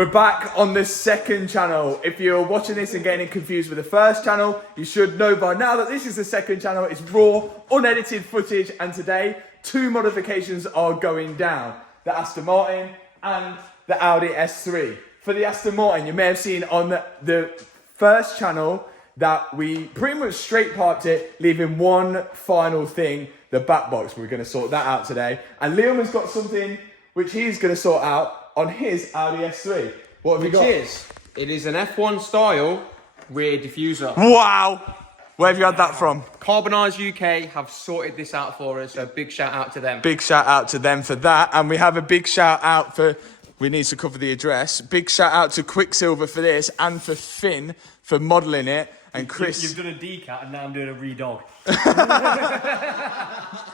We're back on the second channel. If you're watching this and getting confused with the first channel, you should know by now that this is the second channel. It's raw, unedited footage, and today, 2 modifications are going down. The Aston Martin and the Audi S3. For the Aston Martin, you may have seen on the first channel that we pretty much straight parked it, leaving one final thing, the back box. We're going to sort that out today. And Liam has got something which he's going to sort out on his Audi S3. What have you got? It is an F1 style rear diffuser. Wow! Where have you had that from? CARBONIZEDD UK have sorted this out for us, so big shout out to them. Big shout out to them for that. And we have a big shout out for, we need to cover the address. Big shout out to Quicksilver for this and for Finn for modelling it. And Chris. You've done a decat and now I'm doing a re-dog.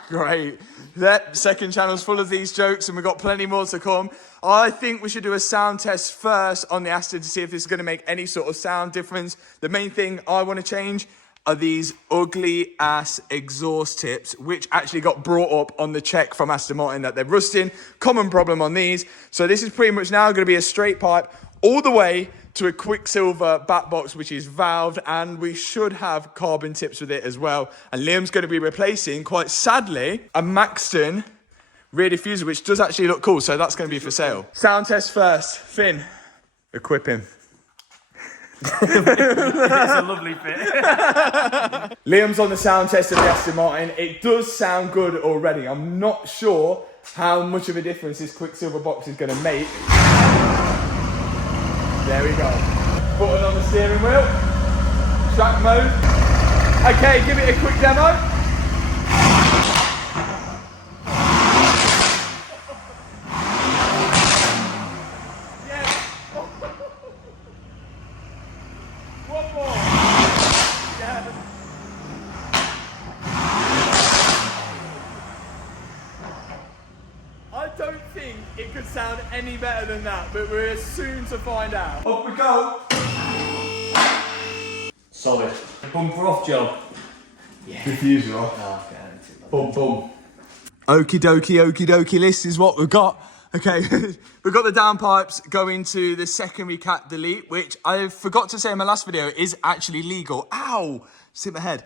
Great. That second channel's full of these jokes and we've got plenty more to come. I think we should do a sound test first on the Aston to see if this is going to make any sort of sound difference. The main thing I want to change are these ugly ass exhaust tips, which actually got brought up on the check from Aston Martin that they're rusting. Common problem on these. So this is pretty much now going to be a straight pipe all the way to a Quicksilver back box, which is valved, and we should have carbon tips with it as well. And Liam's going to be replacing, quite sadly, a Maxton rear diffuser, which does actually look cool, so that's going to be for sale. Sound test first. Finn, equip him. It's a lovely fit. Liam's on the sound test of the Aston Martin. It does sound good already. I'm not sure how much of a difference this Quicksilver box is going to make. There we go. Button on the steering wheel. Track mode. Okay, give it a quick demo. Yes. One more. Yes. I don't think it could sound any better than that, but we're soon to find out. Up we go. Solid. Bumper off job. Yeah. Diffuser off. Oh, okay. Boom, boom. Okie dokie, this is what we've got. Okay, we've got the downpipes going to the secondary cat delete, which I forgot to say in my last video is actually legal. Ow! Just hit my head.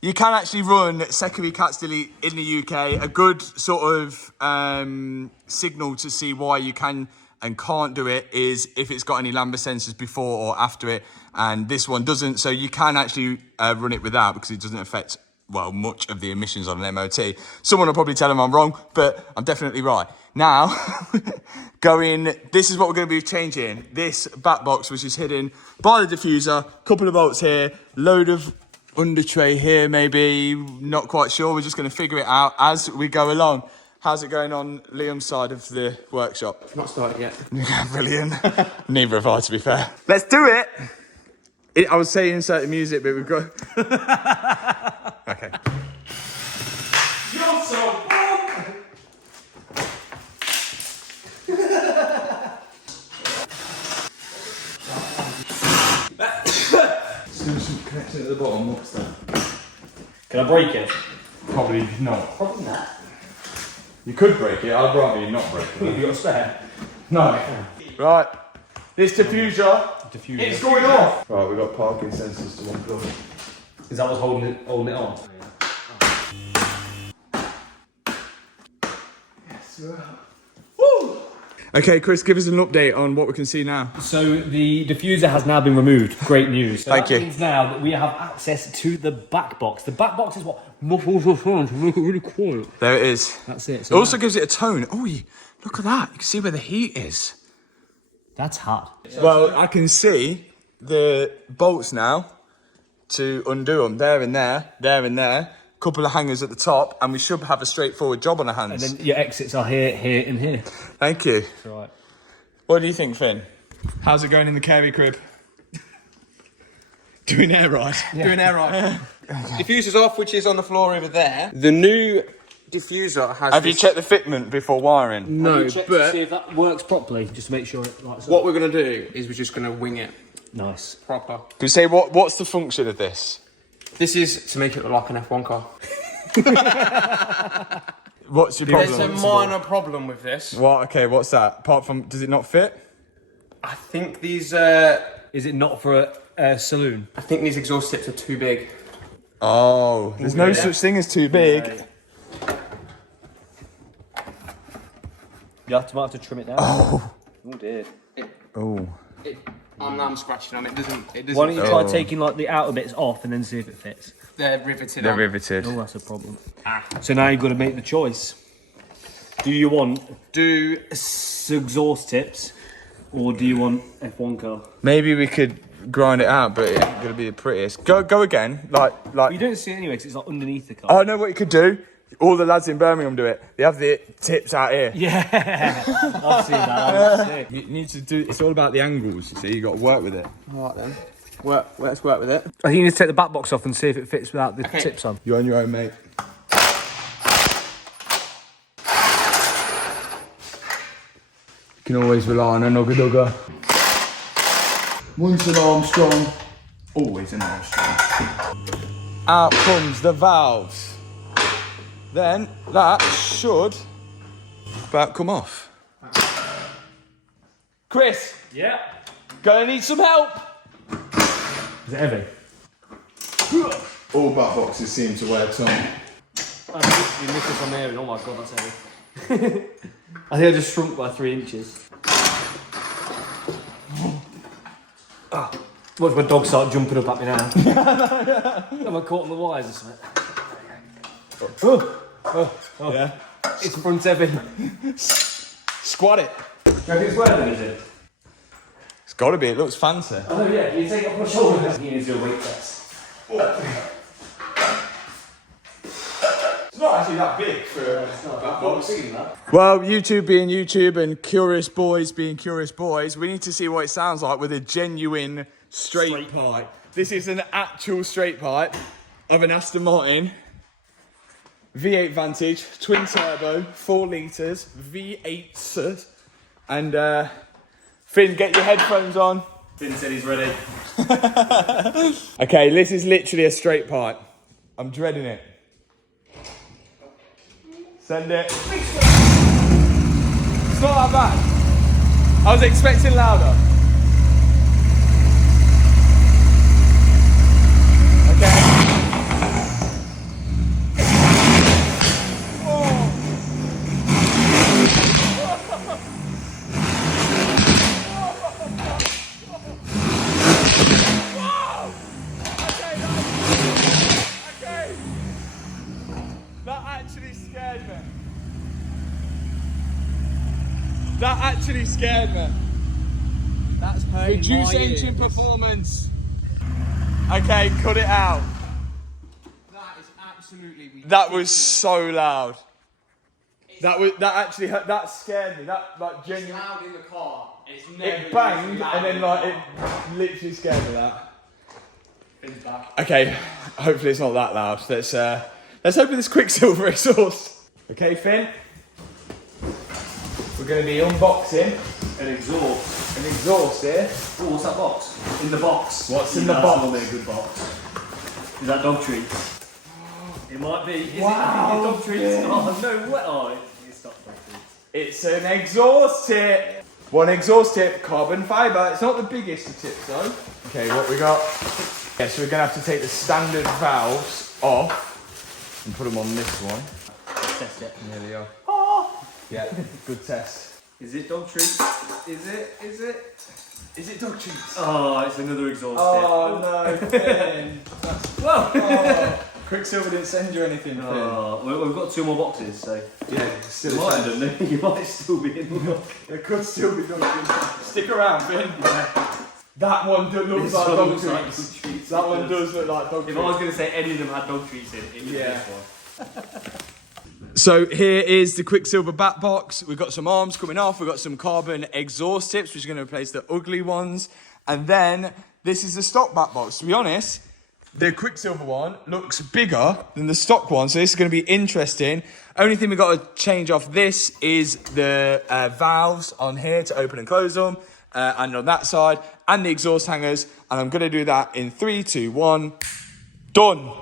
You can actually run secondary cats delete in the UK. A good sort of signal to see why you can and can't do it is if it's got any lambda sensors before or after it, and this one doesn't, so you can actually run it without because it doesn't affect, well, much of the emissions on an MOT. Someone will probably tell them I'm wrong, but I'm definitely right. Now, this is what we're going to be changing. This back box, which is hidden by the diffuser, couple of bolts here, load of under tray here, maybe, not quite sure. We're just going to figure it out as we go along. How's it going on Liam's side of the workshop? Not started yet. Brilliant. Neither have I, to be fair. Let's do it. I would say insert the music, but we've got... Okay. You're so bad. Still some connection at the bottom. What's that? Can I break it? Probably not. Probably not. You could break it. I'd rather you not break it. Have you got a spare? No. Right. This diffuser. It's going off. Right, we've got parking sensors to unplug. Is that what's holding it on? Yes. Woo! Okay, Chris, give us an update on what we can see now. So the diffuser has now been removed. Great news. So Thank you. That means now that we have access to the back box. The back box is what muffles the sound to make it really quiet. There it is. That's it. It So also gives it a tone. Oh, look at that. You can see where the heat is. that's hot. Well, I can see the bolts now to undo them. There and there, there and there. Couple of hangers at the top, and we should have a straightforward job on our hands. And then your exits are here, here, and here. Thank you. That's right. What do you think, Finn? How's it going in the carry crib? Doing air right. Yeah. Doing air right. Diffuser's off, which is on the floor over there. The new diffuser has. Have you checked the fitment before wiring? No, To but see if that works properly, just to make sure it lights up. what we're going to do is we're just going to wing it Nice. proper. Can you say what's the function of this? This is to make it look like an F1 car. What's your problem? There's a minor problem with this. What? Okay, what's that? Apart from, does it not fit? I think these. Is it not for a saloon? I think these exhaust tips are too big. Oh, there's no such thing as too big. You might have to trim it down. Oh dear. I'm scratching on it. It doesn't. Why don't you try taking like the outer bits off and then see if it fits? They're riveted. They're riveted. Oh, that's a problem. So now you've got to make the choice. Do you want exhaust tips, or do you want F1 car? Maybe we could grind it out, but it ain't gonna be the prettiest. Go again, like. You don't see it anyway because it's like underneath the car. Oh, I know what you could do. All the lads in Birmingham do it. They have the tips out here. Yeah, I've seen that. You need to do. It's all about the angles. You see, you got to work with it. All right then. Let's work with it. I think you need to take the back box off and see if it fits without the tips on. You're on your own, mate. You can always rely on a nugger. Once an Armstrong, always an Armstrong. Out comes the valves. Then that should about come off. Chris, Yeah. gonna need some help. Is it heavy? All back boxes seem to wear tongue. I literally nicked this on there and oh my god, that's heavy. I think I just shrunk by 3 inches. Watch my dog start jumping up at me now. Am I caught on the wires or something? Yeah. It's front heavy. Squat it. It's worth it, is it? It's got to be. It looks fancy. Oh yeah, you take it off my shoulders. You need to do a weight test. It's not actually that big for a back box. That. Well, YouTube being YouTube and curious boys being curious boys, we need to see what it sounds like with a genuine straight pipe. This is an actual straight pipe of an Aston Martin V8 Vantage, twin turbo, 4 litres, V8s. And Finn, get your headphones on. Finn said he's ready. Okay, this is literally a straight pipe. I'm dreading it. Send it. It's not that bad. I was expecting louder. Okay. That actually scared me. That's pain. Reduce engine performance. Okay, cut it out. That is absolutely ridiculous. That was so loud. That scared me. That like genuinely. It's loud in the car. It's never It banged loud and then in the like car. it literally scared me. That. Finn's back. Okay, hopefully it's not that loud. Let's open this Quicksilver exhaust. Okay, Finn. We're going to be unboxing An exhaust. an exhaust here. Oh, what's that box? In the box. What's in the That's box? normally a good box. Is that dog treats? It might be. Is Wow, it dog treats? yeah. Oh, no way. Oh, it's not dog treats. It's an exhaust tip. One exhaust tip, carbon fibre. It's not the biggest of tips though. Okay, what we got? Yeah, so we're going to have to take the standard valves off and put them on this one. Let's test it. Here they are. Oh. Yeah, good test. Is it dog treats? Is it? Is it dog treats? Oh, it's another exhaust Oh no, Finn. Whoa. Oh, Quicksilver didn't send you anything, Finn. Oh, we've got 2 more boxes, so Yeah, still you might have done it. You might still be in the It could still be dog treats. Stick around, Finn. That one looks like one dog looks like treats. dog treats. That one does look like dog If treats. I was going to say any of them had dog treats in, it would be Yeah. this one. So here is the Quicksilver back box. We've got some arms coming off. We've got some carbon exhaust tips, which are going to replace the ugly ones. And then this is the stock back box. To be honest, the Quicksilver one looks bigger than the stock one. So this is going to be interesting. Only thing we've got to change off this is the valves on here to open and close them. And on that side, and the exhaust hangers. And I'm going to do that in 3, 2, 1. Done.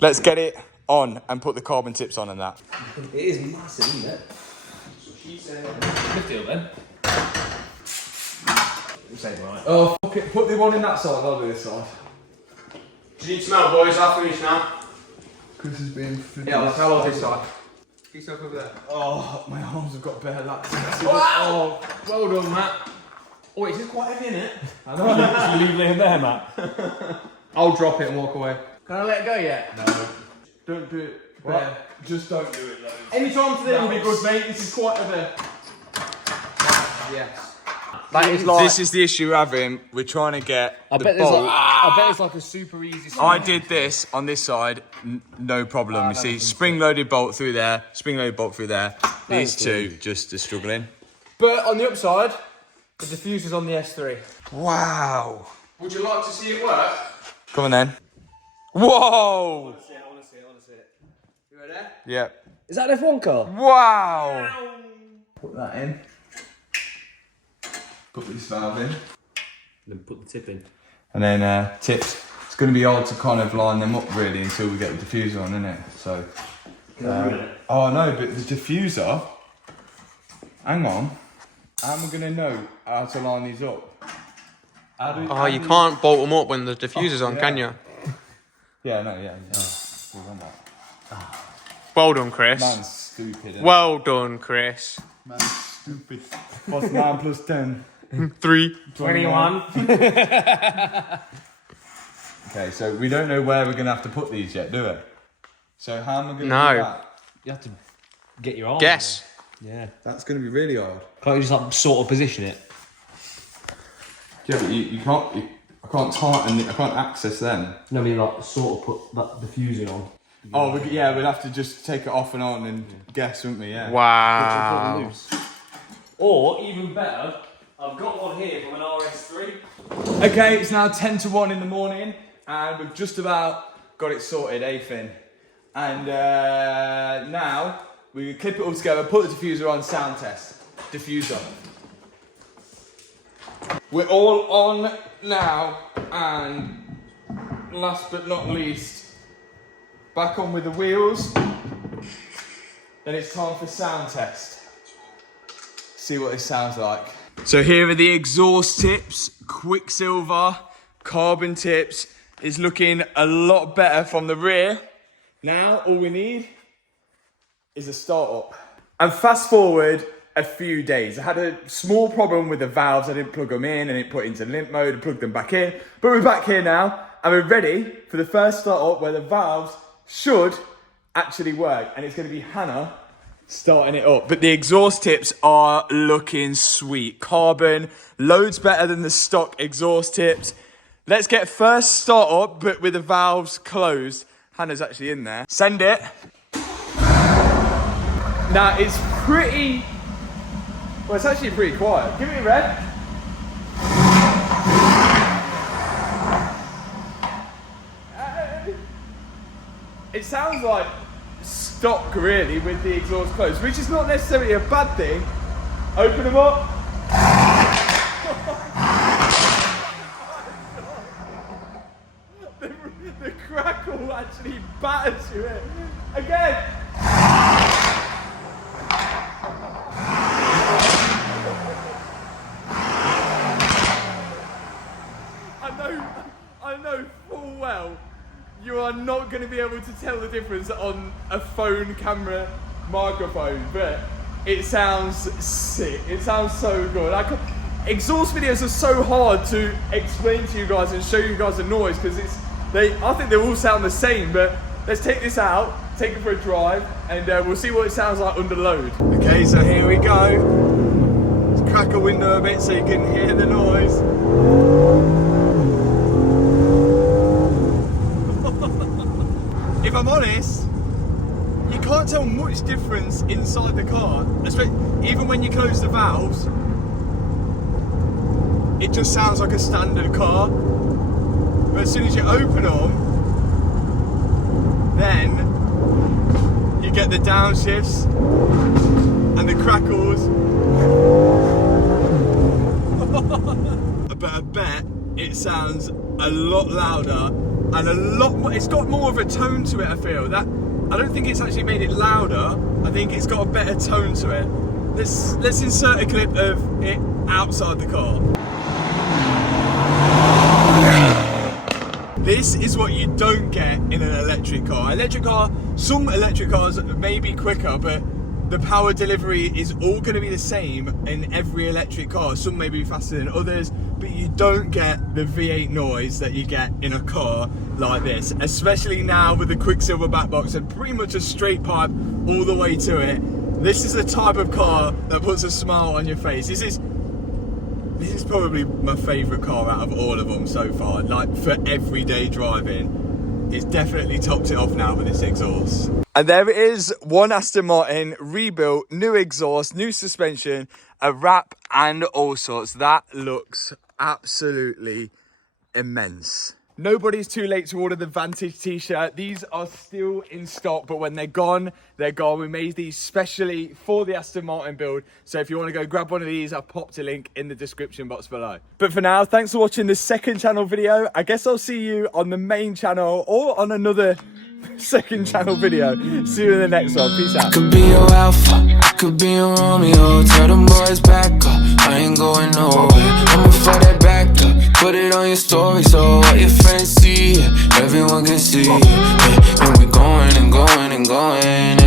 Let's get it on and put the carbon tips on and that. It is massive, isn't it? She said. Good deal then. ain't right. Oh, fuck it. Put the one in that side, I'll do this side. Do you need some help, boys? I'll finish now. Chris has been... Yeah, let's have this side. Get yourself over there. Oh, my arms have got bare lats. Oh, well done, Matt. Oh, it is quite heavy, isn't it? I know, you leave it in there, Matt. I'll drop it and walk away. Can I let it go yet? No. Don't do it. What? Just don't do it, though. Any time today will be good, mate. This is quite heavy. Yes. That is like... This is the issue we're having. We're trying to get I bet it's like a super easy... I did this on this side, no problem. You see, spring-loaded bolt through there, spring-loaded bolt through there. These two just are struggling. But on the upside, the diffuser's on the S3. Wow. Would you like to see it work? Come on then. Whoa! I want to see it. You ready? Yep. Is that an F1 car? Wow! Put that in. Put this valve in. Then put the tip in. And then tips. It's going to be hard to kind of line them up really until we get the diffuser on, isn't it? So. Oh no, but the diffuser. Hang on. How am I going to know how to line these up? You can't bolt them up when the diffuser's on, can you? Yeah, no, yeah. We want that. Well done, Chris. Man's stupid. Isn't Well done, Chris. Man's stupid. What's 9 plus 10? 3. 21. Okay, so we don't know where we're going to have to put these yet, do we? So how am I going to do No. that? You have to get your arm. Guess. Yeah. That's going to be really hard. Can't you just like sort of position it? Yeah, but you can't. I can't tighten it. I can't access them. No, I mean like sort of put that diffuser on. Oh, we'd have to just take it off and on and guess, wouldn't we? Yeah. Wow. Or even better, I've got one here from an RS3. Okay, it's now 10 to 1 in the morning, and we've just about got it sorted, Finn. And now we clip it all together, put the diffuser on, sound test. Diffuser. We're all on now, and last but not least, back on with the wheels. Then it's time for sound test. See what this sounds like. So here are the exhaust tips, Quicksilver, carbon tips. It's looking a lot better from the rear. Now all we need is a start up. And fast forward a few days. I had a small problem with the valves. I didn't plug them in, I didn't put into limp mode and plug them back in. But we're back here now, and we're ready for the first start up where the valves should actually work. And it's going to be Hannah starting it up. But the exhaust tips are looking sweet. Carbon, loads better than the stock exhaust tips. Let's get first start up, but with the valves closed. Hannah's actually in there. Send it. Now it's pretty, well, it's actually pretty quiet. Give me a red. It sounds like stock really with the exhaust closed, which is not necessarily a bad thing. Open them up. The crackle actually batters you in. Again. I know full well you are not going to be able to tell the difference on a phone camera microphone, but it sounds sick. It sounds so good. Exhaust videos are so hard to explain to you guys and show you guys the noise because I think they all sound the same, but let's take this out, take it for a drive, and we'll see what it sounds like under load. Okay, so here we go. Let's crack a window a bit so you can hear the noise. If I'm honest, you can't tell much difference inside the car, especially even when you close the valves. It just sounds like a standard car, but as soon as you open them, then you get the downshifts and the crackles. But I bet it sounds a lot louder and a lot more, it's got more of a tone to it, I feel. I don't think it's actually made it louder, I think it's got a better tone to it. Let's insert a clip of it outside the car. This is what you don't get in an electric car. Some electric cars may be quicker, but the power delivery is all going to be the same in every electric car. Some may be faster than others, but you don't get the V8 noise that you get in a car like this, especially now with the Quicksilver back box and pretty much a straight pipe all the way to it. This is the type of car that puts a smile on your face. This is probably my favourite car out of all of them so far. Like, for everyday driving, it's definitely topped it off now with this exhaust. And there it is, one Aston Martin rebuilt, new exhaust, new suspension, a wrap and all sorts. That looks absolutely immense. Nobody's too late to order the Vantage t-shirt. These are still in stock, but when they're gone, they're gone. We made these specially for the Aston Martin build. So if you want to go grab one of these, I've popped a link in the description box below. But for now, thanks for watching this second channel video. I guess I'll see you on the main channel or on another second channel video. See you in the next one. Peace out. Could be your alpha, could be your Romeo. Tell them boys back up, I ain't going nowhere. I'ma fight that back up, put it on your story so all your friends see it, everyone can see it. And we're going and going and going.